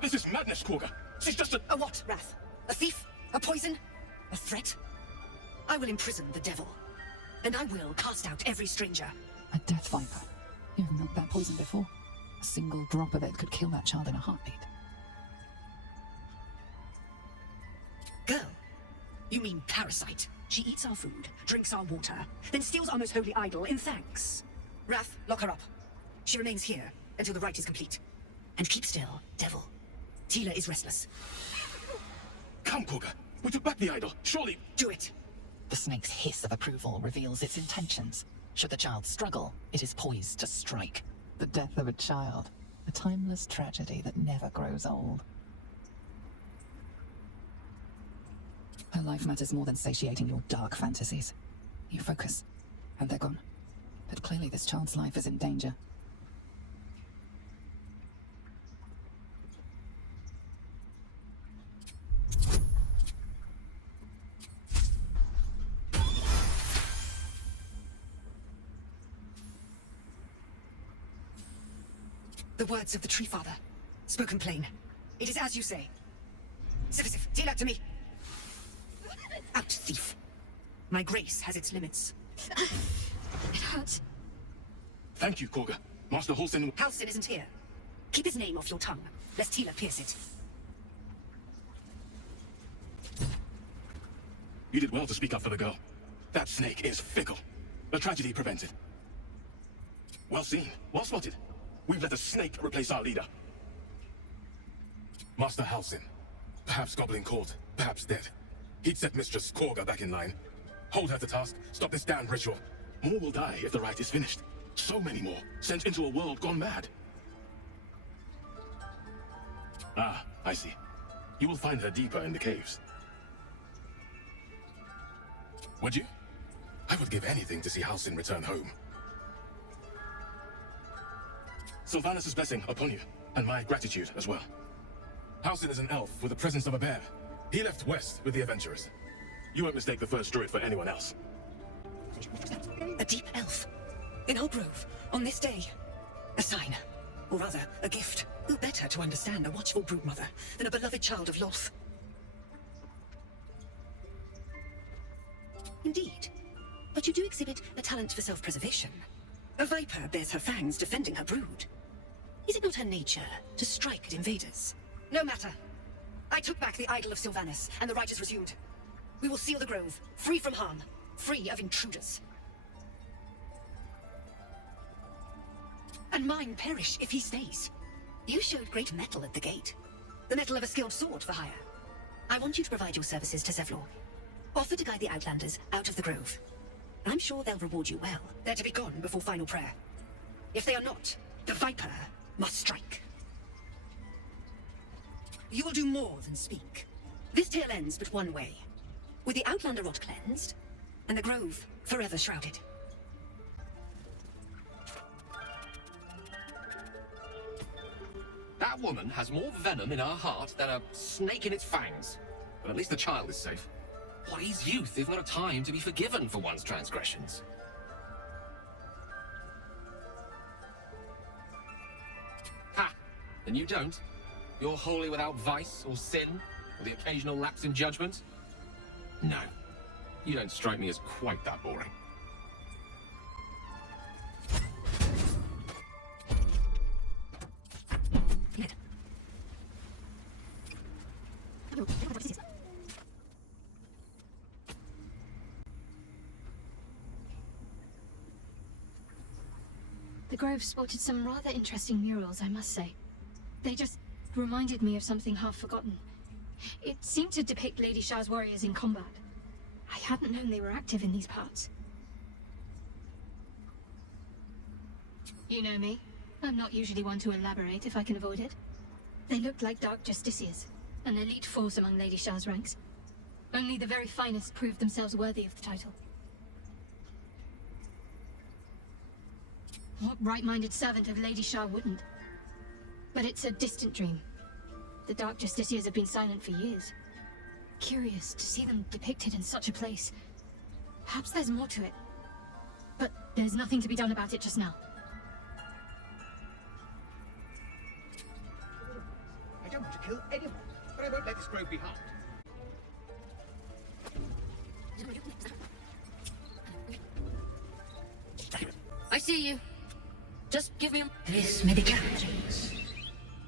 This is madness, Kagha. She's just A what, Wrath? A thief? A poison? A threat? I will imprison the devil. And I will cast out every stranger. A death viper. You've milked that poison before. A single drop of it could kill that child in a heartbeat. Girl? You mean parasite? She eats our food, drinks our water, then steals our most holy idol in thanks. Wrath, lock her up. She remains here until the rite is complete. And keep still, devil. Tila is restless. Come, Kagha. We took back the idol. Surely. Do it. The snake's hiss of approval reveals its intentions. Should the child struggle, it is poised to strike. The death of a child. A timeless tragedy that never grows old. Her life matters more than satiating your dark fantasies. You focus, and they're gone. But clearly this child's life is in danger. The words of the Tree Father, spoken plain. It is as you say. Sif, Tila, to me. Out, thief. My grace has its limits. It hurts. Thank you, Kagha. Master Halsin. Halsin isn't here. Keep his name off your tongue, lest Tila pierce it. You did well to speak up for the girl. That snake is fickle. A tragedy prevented. Well seen. Well spotted. We've let a snake replace our leader. Master Halsin. Perhaps Goblin caught, perhaps dead. He'd set Mistress Kagha back in line. Hold her to task, stop this damned ritual. More will die if the rite is finished. So many more, sent into a world gone mad. Ah, I see. You will find her deeper in the caves. Would you? I would give anything to see Halsin return home. Silvanus' blessing upon you, and my gratitude as well. Halsin is an elf with the presence of a bear. He left west with the adventurers. You won't mistake the first druid for anyone else. A deep elf. In our grove, on this day. A sign. Or rather, a gift. Who better to understand a watchful broodmother than a beloved child of Loth? Indeed. But you do exhibit a talent for self-preservation. A viper bears her fangs defending her brood. Is it not her nature to strike at invaders? No matter. I took back the idol of Silvanus, and the rite is resumed. We will seal the grove, free from harm, free of intruders. And mine perish if he stays. You showed great mettle at the gate. The mettle of a skilled sword for hire. I want you to provide your services to Zevlor. Offer to guide the Outlanders out of the grove. I'm sure they'll reward you well. They're to be gone before final prayer. If they are not, the Viper must strike. You will do more than speak. This tale ends but one way. With the Outlander rot cleansed, and the grove forever shrouded. That woman has more venom in her heart than a snake in its fangs. But at least the child is safe. What is youth if not a time to be forgiven for one's transgressions? Ha! And you don't? You're wholly without vice or sin, or the occasional lapse in judgment? No. You don't strike me as quite that boring. The Grove spotted some rather interesting murals, I must say. They just reminded me of something half forgotten. It seemed to depict Lady Shah's warriors in combat. I hadn't known they were active in these parts. You know me. I'm not usually one to elaborate if I can avoid it. They looked like DarkJusticiars, an elite force among Lady Shah's ranks. Only the very finest proved themselves worthy of the title. What right-minded servant of Lady Shah wouldn't? But it's a distant dream. The DarkJusticiars have been silent for years. Curious to see them depicted in such a place. Perhaps there's more to it. But there's nothing to be done about it just now. don't want to kill anyone, but I won't let this grove be harmed. I see you. Just give me a... This may be challenging.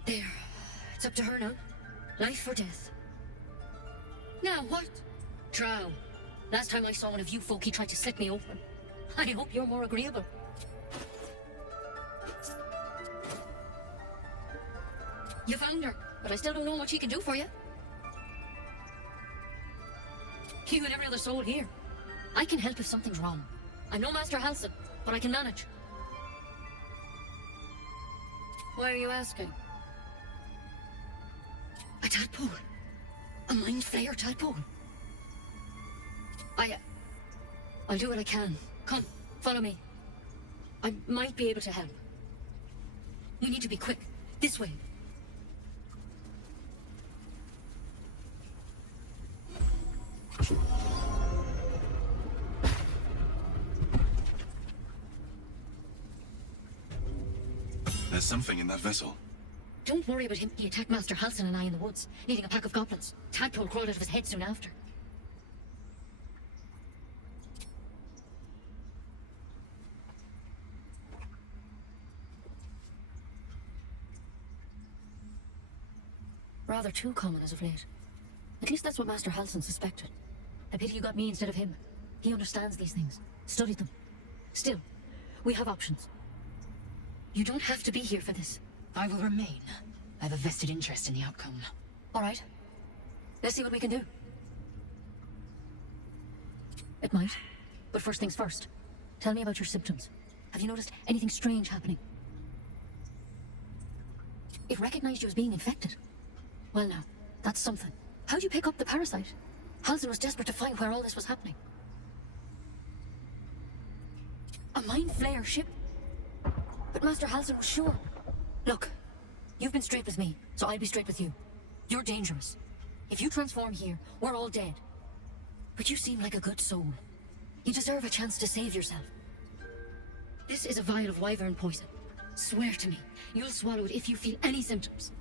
There. It's up to her now. Life or death. Now what? Drow. Last time I saw one of you folk, he tried to slit me open. I hope you're more agreeable. You found her, but I still don't know what she can do for you. You and every other soul here. I can help if something's wrong. I'm no Master Halsin, but I can manage. Why are you asking? A tadpole. A mind flayer tadpole. I'll do what I can. Come, follow me. I might be able to help. We need to be quick. This way. There's something in that vessel. Don't worry about him. He attacked Master Halsin and I in the woods, leading a pack of goblins. Tadpole crawled out of his head soon after. Rather too common as of late. At least that's what Master Halsin suspected. I pity you got me instead of him. He understands these things, studied them. Still, we have options. You don't have to be here for this. I will remain. I have a vested interest in the outcome. All right. Let's see what we can do. It might. But first things first. Tell me about your symptoms. Have you noticed anything strange happening? It recognized you as being infected. Well now, that's something. How'd you pick up the parasite? Halsin was desperate to find where all this was happening. A mind flayer ship? But Master Halsin was sure. Look, you've been straight with me, so I'll be straight with you. You're dangerous. If you transform here, we're all dead. But you seem like a good soul. You deserve a chance to save yourself. This is a vial of wyvern poison. Swear to me, you'll swallow it if you feel any symptoms.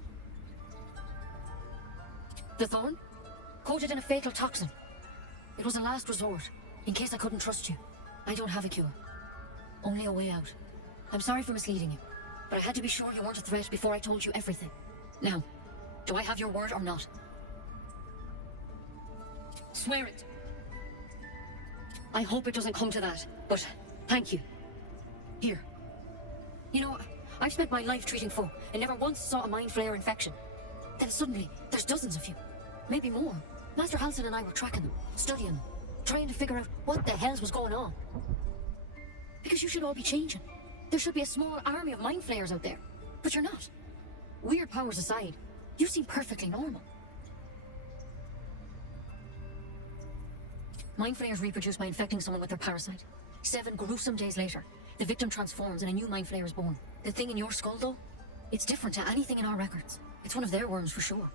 The thorn? Coated in a fatal toxin. It was a last resort, in case I couldn't trust you. I don't have a cure. Only a way out. I'm sorry for misleading you, but I had to be sure you weren't a threat before I told you everything. Now, do I have your word or not? Swear it. I hope it doesn't come to that, but thank you. Here. You know, I've spent my life treating folk and never once saw a mind flayer infection. Then suddenly, there's dozens of you. Maybe more. Master Halsin and I were tracking them, studying them, trying to figure out what the hell was going on. Because you should all be changing. There should be a small army of mind flayers out there. But you're not. Weird powers aside, you seem perfectly normal. Mind flayers reproduce by infecting someone with their parasite. 7 gruesome days later, the victim transforms and a new mind flayer is born. The thing in your skull, though, it's different to anything in our records. It's one of their worms for sure.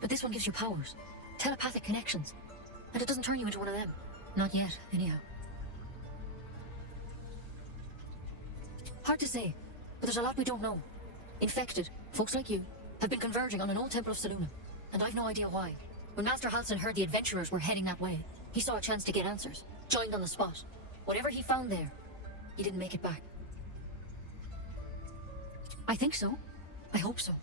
But this one gives you powers. Telepathic connections. And it doesn't turn you into one of them. Not yet, anyhow. Hard to say, but there's a lot we don't know. Infected, folks like you, have been converging on an old temple of Silvanus, and I've no idea why. When Master Halsin heard the adventurers were heading that way, he saw a chance to get answers, joined on the spot. Whatever he found there, he didn't make it back. I think so. I hope so.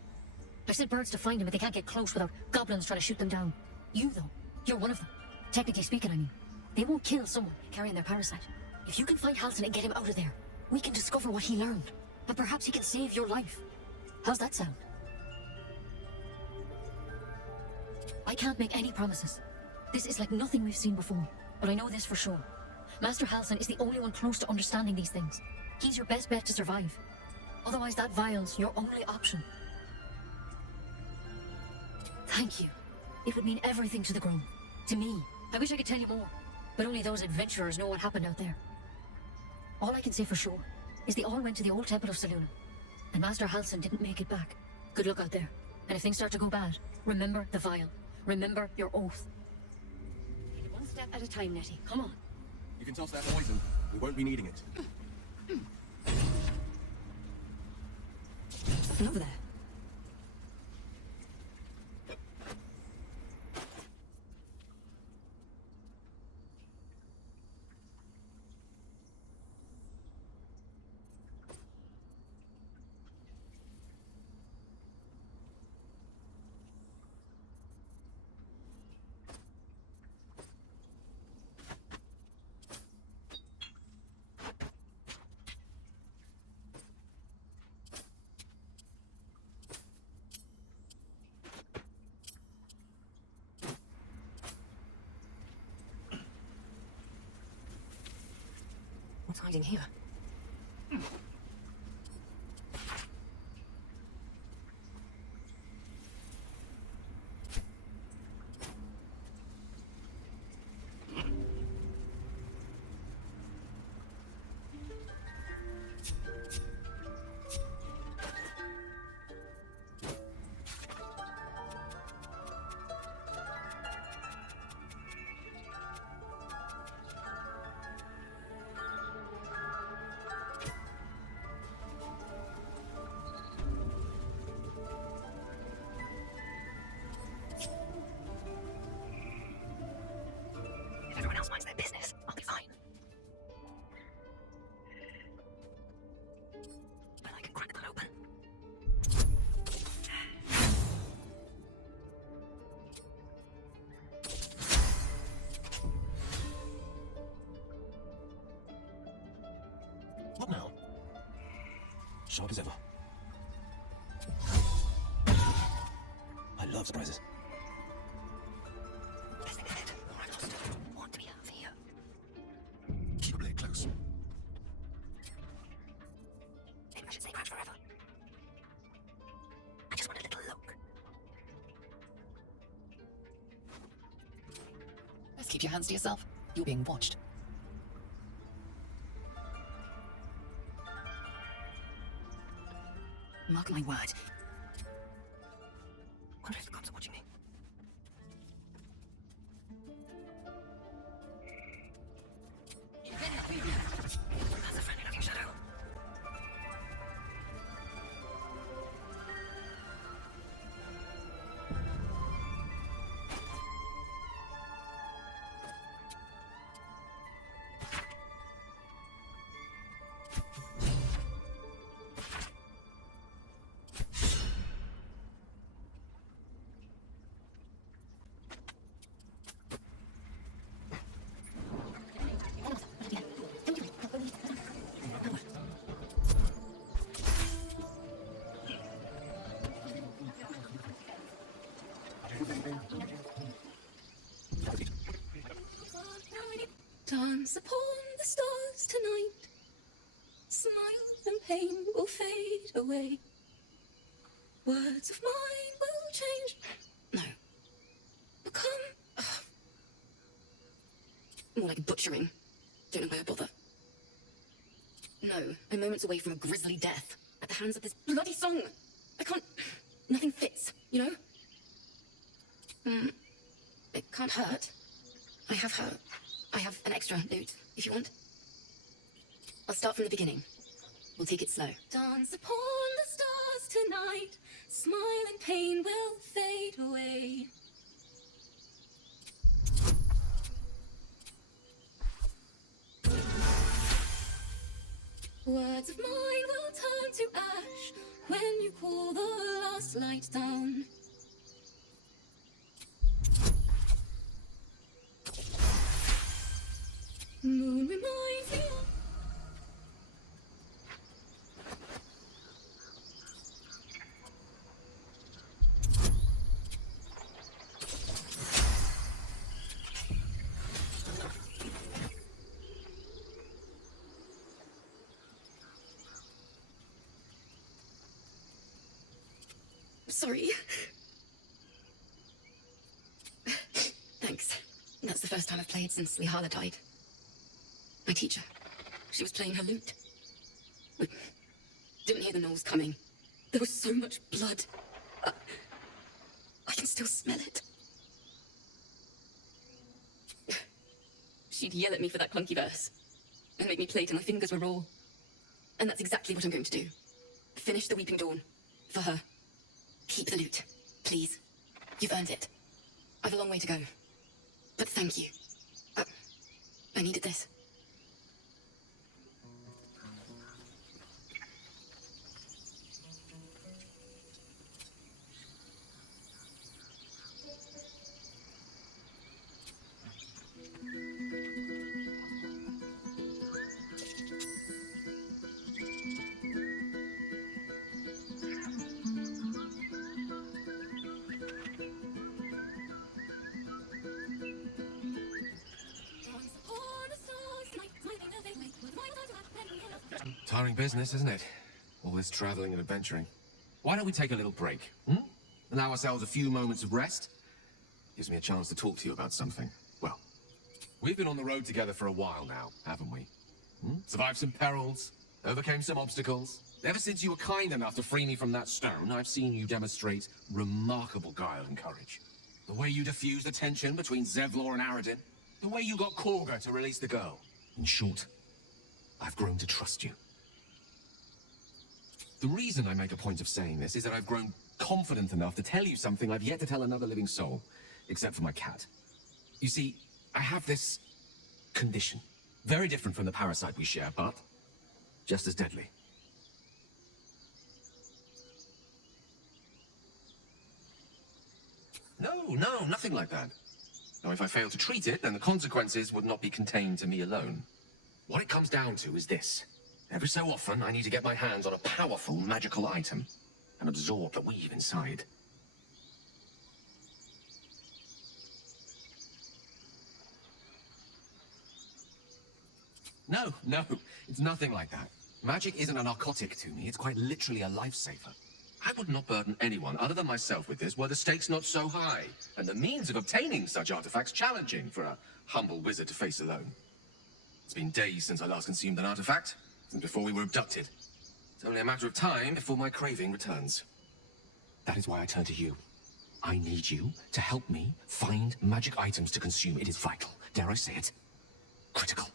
I sent birds to find him, but they can't get close without goblins trying to shoot them down. You, though, you're one of them. Technically speaking, I mean. They won't kill someone carrying their parasite. If you can find Halsin and get him out of there, we can discover what he learned, and perhaps he can save your life. How's that sound? I can't make any promises. This is like nothing we've seen before, but I know this for sure. Master Halsin is the only one close to understanding these things. He's your best bet to survive. Otherwise, that vial's your only option. Thank you. It would mean everything to the Grove. To me. I wish I could tell you more, but only those adventurers know what happened out there. All I can say for sure is they all went to the old temple of Silvanus, and Master Halsin didn't make it back. Good luck out there. And if things start to go bad, remember the vial. Remember your oath. Take it one step at a time, Nettie. Come on. You can toss that poison. We won't be needing it. And over there. What's hiding here? If everyone else minds their business, I'll be fine. But I can crack that open. What now? Sharp as ever. I love surprises. Best thing ahead, or I'm lost. What do we have here? Keep your blade close. Maybe I should stay crouched forever. I just want a little look. Best keep your hands to yourself. You're being watched. Mark my word. Wonder if the cops are watching me. That's a friendly looking shadow. Dance upon the stars tonight. Smile and pain will fade away. Words of mine will change. No. Become More like butchering. Don't know why I bother. No, I'm moments away from a grisly death at the hands of this bloody song. I can't. Nothing fits, you know? It can't hurt. I have her. I have an extra loot, if you want. I'll start from the beginning. We'll take it slow. dance upon the stars tonight. Smile and pain will fade away. Words of mine will turn to ash when you call the last light down. Moon reminds me of Sorry. Thanks. That's the first time I've played since Lihala died. My teacher. She was playing her lute. We didn't hear the gnolls coming. There was so much blood. I can still smell it. She'd yell at me for that clunky verse and make me play till my fingers were raw. And that's exactly what I'm going to do. Finish the Weeping Dawn. For her. Keep the loot, please. You've earned it. I've a long way to go. But thank you. I needed this. Tiring business, isn't it? All this traveling and adventuring. Why don't we take a little break, Allow ourselves a few moments of rest? Gives me a chance to talk to you about something. Well, we've been on the road together for a while now, haven't we? Survived some perils, overcame some obstacles. Ever since you were kind enough to free me from that stone, I've seen you demonstrate remarkable guile and courage. The way you diffused the tension between Zevlor and Aradin. The way you got Kagha to release the girl. In short, I've grown to trust you. The reason I make a point of saying this is that I've grown confident enough to tell you something I've yet to tell another living soul, except for my cat. You see, I have this condition. Very different from the parasite we share, but just as deadly. No, nothing like that. Now, if I fail to treat it, then the consequences would not be contained to me alone. What it comes down to is this. Every so often, I need to get my hands on a powerful magical item and absorb the weave inside. No, it's nothing like that. Magic isn't a narcotic to me, it's quite literally a lifesaver. I would not burden anyone other than myself with this were the stakes not so high, and the means of obtaining such artifacts challenging for a humble wizard to face alone. It's been days since I last consumed an artifact, since before we were abducted. It's only a matter of time before my craving returns. That is why I turn to you. I need you to help me find magic items to consume. It is vital. Dare I say it? Critical.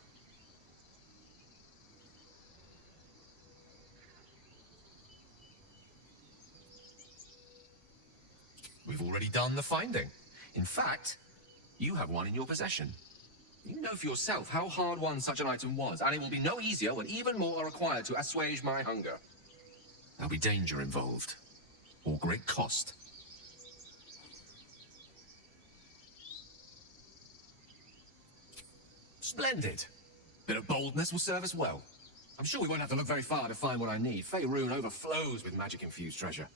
We've already done the finding. In fact, you have one in your possession. You know for yourself how hard-won such an item was, and it will be no easier when even more are required to assuage my hunger. There'll be danger involved, or great cost. Splendid. Bit of boldness will serve us well. I'm sure we won't have to look very far to find what I need. Faerun overflows with magic-infused treasure.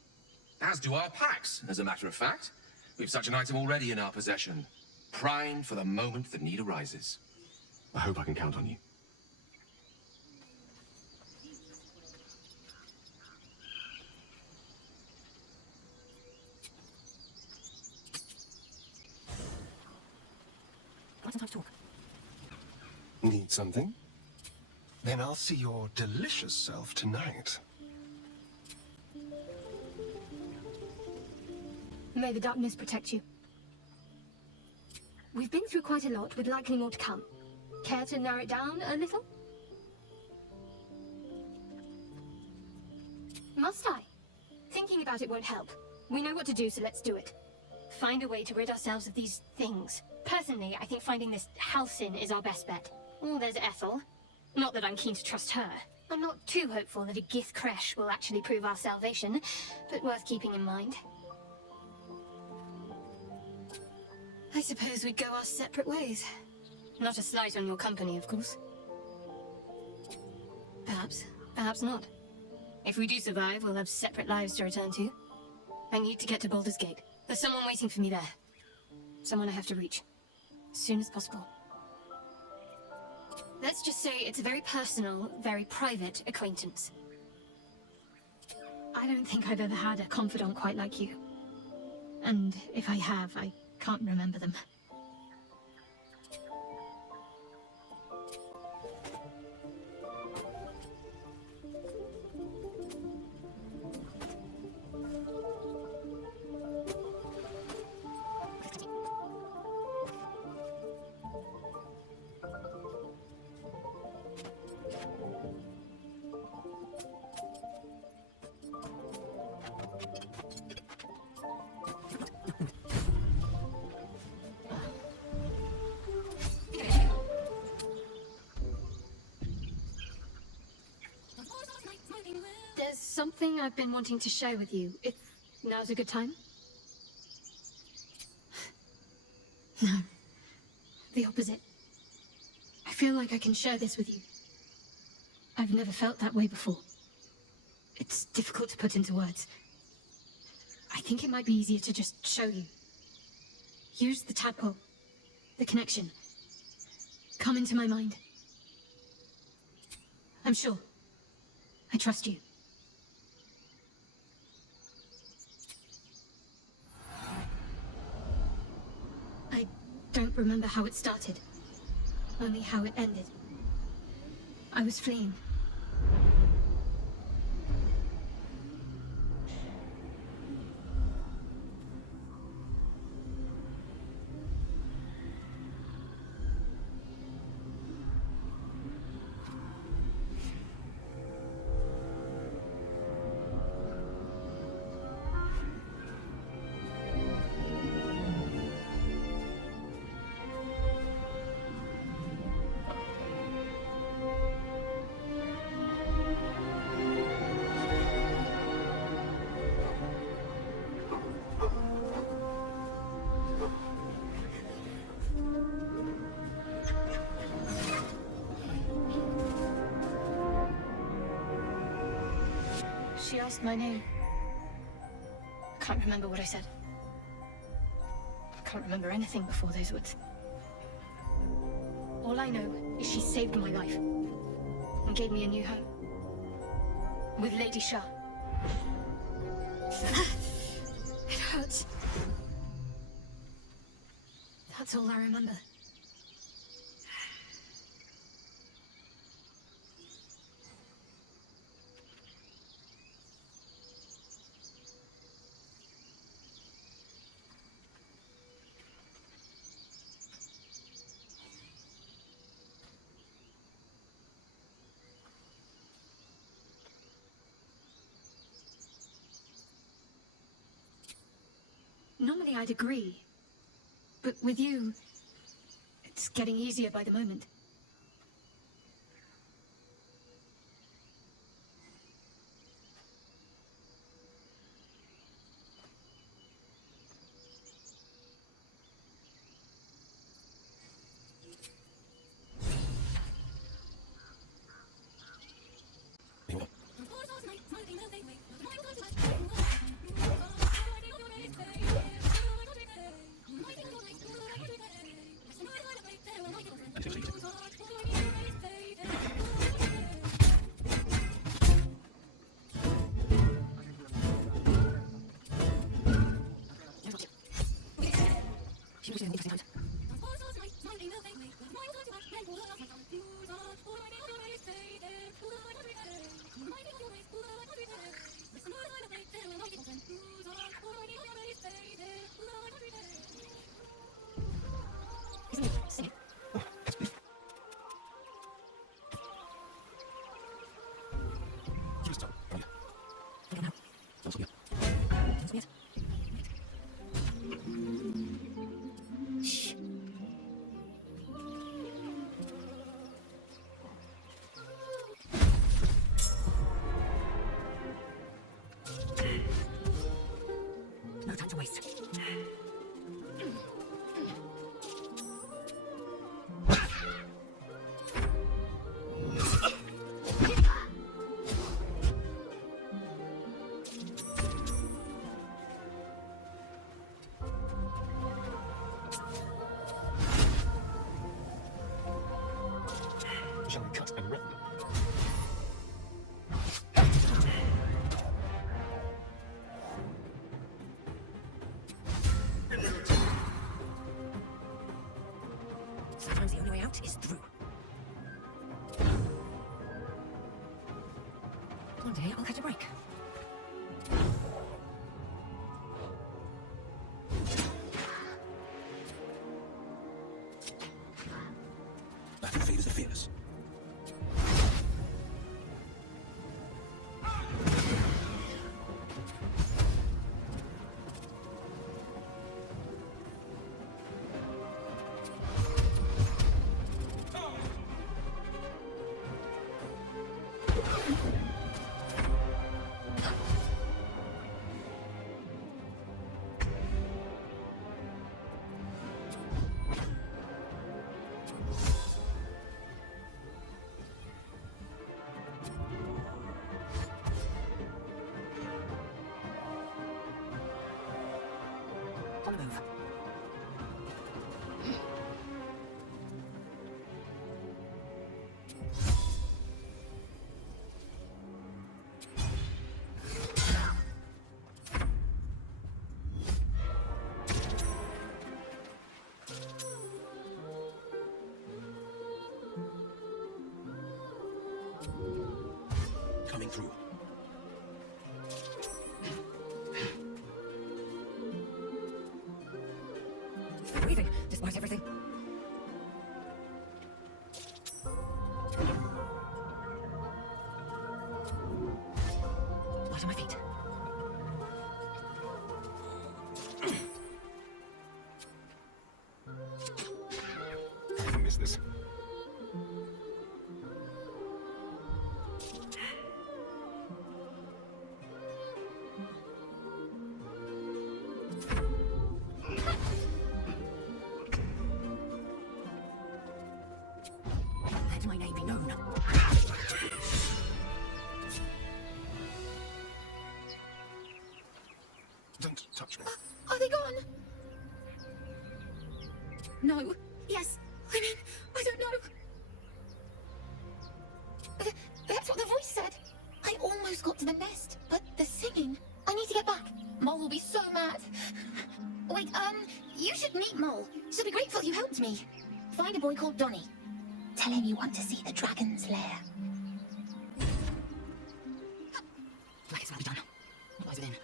As do our packs, as a matter of fact. We've such an item already in our possession. Primed for the moment the need arises. I hope I can count on you. I've got some time to talk. Need something? Then I'll see your delicious self tonight. May the darkness protect you. We've been through quite a lot, with likely more to come. Care to narrow it down a little? Must I? Thinking about it won't help. We know what to do, so let's do it. Find a way to rid ourselves of these things. Personally, I think finding this Halsin is our best bet. Oh, there's Ethel. Not that I'm keen to trust her. I'm not too hopeful that a Gith Kresh will actually prove our salvation, but worth keeping in mind. I suppose we'd go our separate ways. Not a slight on your company, of course. Perhaps not. If we do survive, we'll have separate lives to return to. I need to get to Baldur's Gate. There's someone waiting for me there. Someone I have to reach. As soon as possible. Let's just say it's a very personal, very private acquaintance. I don't think I've ever had a confidant quite like you. And if I have, I can't remember them. There's something I've been wanting to share with you, if now's a good time. No. The opposite. I feel like I can share this with you. I've never felt that way before. It's difficult to put into words. I think it might be easier to just show you. Use the tadpole. The connection. Come into my mind. I'm sure. I trust you. I don't remember how it started, only how it ended. I was fleeing. She asked my name. I can't remember what I said. I can't remember anything before those words. All I know is she saved my life and gave me a new home. With Lady Shah. It hurts. That's all I remember. Normally I'd agree, but with you, it's getting easier by the moment. No time to waste. Shall we cut and run? Sometimes the only way out is through. One day I'll catch a break. Nothing favors the fearless. On the move. Right, everything? Right on my feet. I miss this. Let my name be known. Don't touch me. Are they gone? No. Yes. I mean, I don't know. That's what the voice said. I almost got to the nest, but the singing. I need to get back. Mole will be so mad. Wait, you should meet Mole. She'll be grateful you helped me. Find a boy called Donny. Tell him you want to see the dragon's lair. Like it's not be done. What lies within?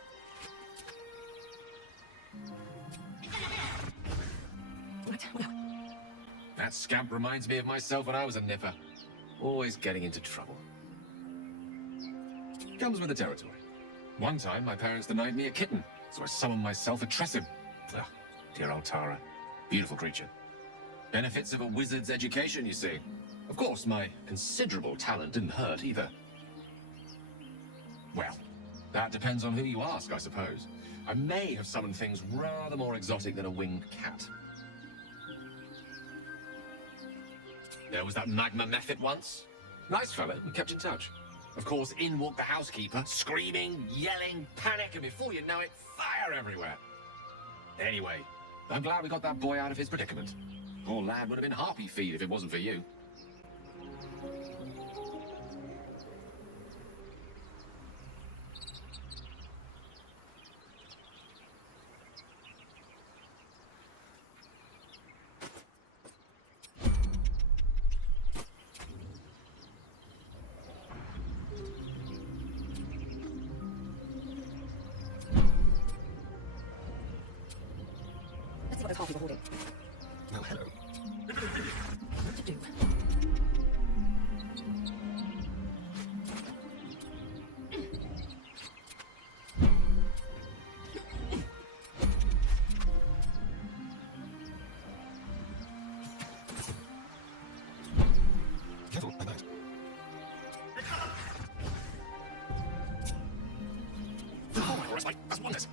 Right, well. That scamp reminds me of myself when I was a nipper. Always getting into trouble. Comes with the territory. One time, my parents denied me a kitten, so I summoned myself a Tressim. Ah, dear old Tara. Beautiful creature. Benefits of a wizard's education, you see. Of course, my considerable talent didn't hurt either. Well, that depends on who you ask, I suppose. I may have summoned things rather more exotic than a winged cat. There was that Magma Mephit once. Nice fella, we kept in touch. Of course, in walked the housekeeper, screaming, yelling, panic, and before you know it, fire everywhere. Anyway, I'm glad we got that boy out of his predicament. Poor lad would have been harpy feed if it wasn't for you. Let's see what those Harpys are holding. Oh, hello. What to do? Careful, I might. Oh, my respite, that's wonders.